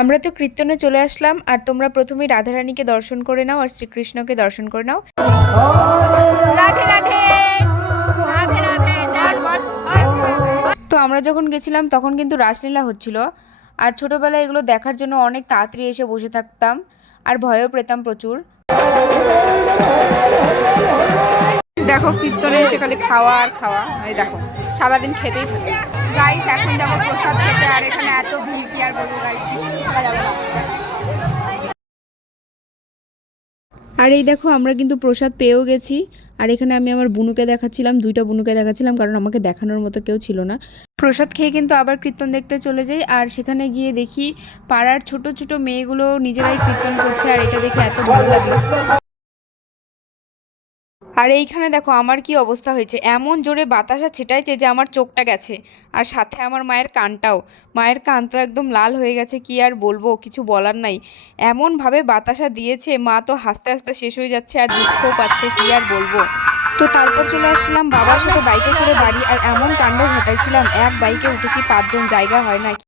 আমরা তো কীর্তনে চলে আসলাম, আর তোমরা প্রথমেই রাধারানীকে দর্শন করে নাও আর শ্রীকৃষ্ণকে দর্শন করে নাও। রাধে রাধে রাধে রাধে। তো আমরা যখন গেছিলাম তখন কিন্তু রাসলীলা হচ্ছিল, আর ছোটোবেলায় এগুলো দেখার জন্য অনেক তাড়াতাড়ি এসে বসে থাকতাম আর ভয়ও পেতাম প্রচুর। দেখো কীর্তনে এসে খালি খাওয়া আর খাওয়া, এই দেখো সারাদিন খেতেই থাকে। গাইস এখন যাবো প্রসাদ খেতে, আর এখানে এত ভিড় কি আর বলবো গাইস, যাবে না। আর এই দেখো আমরা কিন্তু প্রসাদ পেয়েও গেছি, আর এখানে আমি আমার বুনুকে দেখাচ্ছিলাম, দুইটা বুনুকে দেখাচ্ছিলাম, কারণ আমাকে দেখানোর মতো কেউ ছিল না। প্রসাদ খেয়ে কিন্তু আবার কীর্তন দেখতে চলে যাই, আর সেখানে গিয়ে দেখি পাড়ার ছোট ছোট মেয়েগুলো নিজেরাই কীর্তন করছে, আর এটা দেখে এত ভালো লাগলো। আর এইখানে দেখো আমার কি অবস্থা হয়েছে, এমন জোরে বাতাসা ছেটাইছে যে আমার চোখটা গেছে, আর সাথে আমার মায়ের কানটাও। মায়ের কান তো একদম লাল হয়ে গেছে, কি আর বলবো, কিছু বলার নাই। এমনভাবে বাতাসা দিয়েছে, মা তো হাসতে হাসতে শেষ হয়ে যাচ্ছে আর দুঃখও পাচ্ছে, কি আর বলবো। তো তারপর চলে আসলাম বাবার সাথে বাইকে করে বাড়ি, আর এমন কাণ্ড ঘটাইছিলাম, এক বাইকে উঠেছি 5 জন, জায়গা হয় না।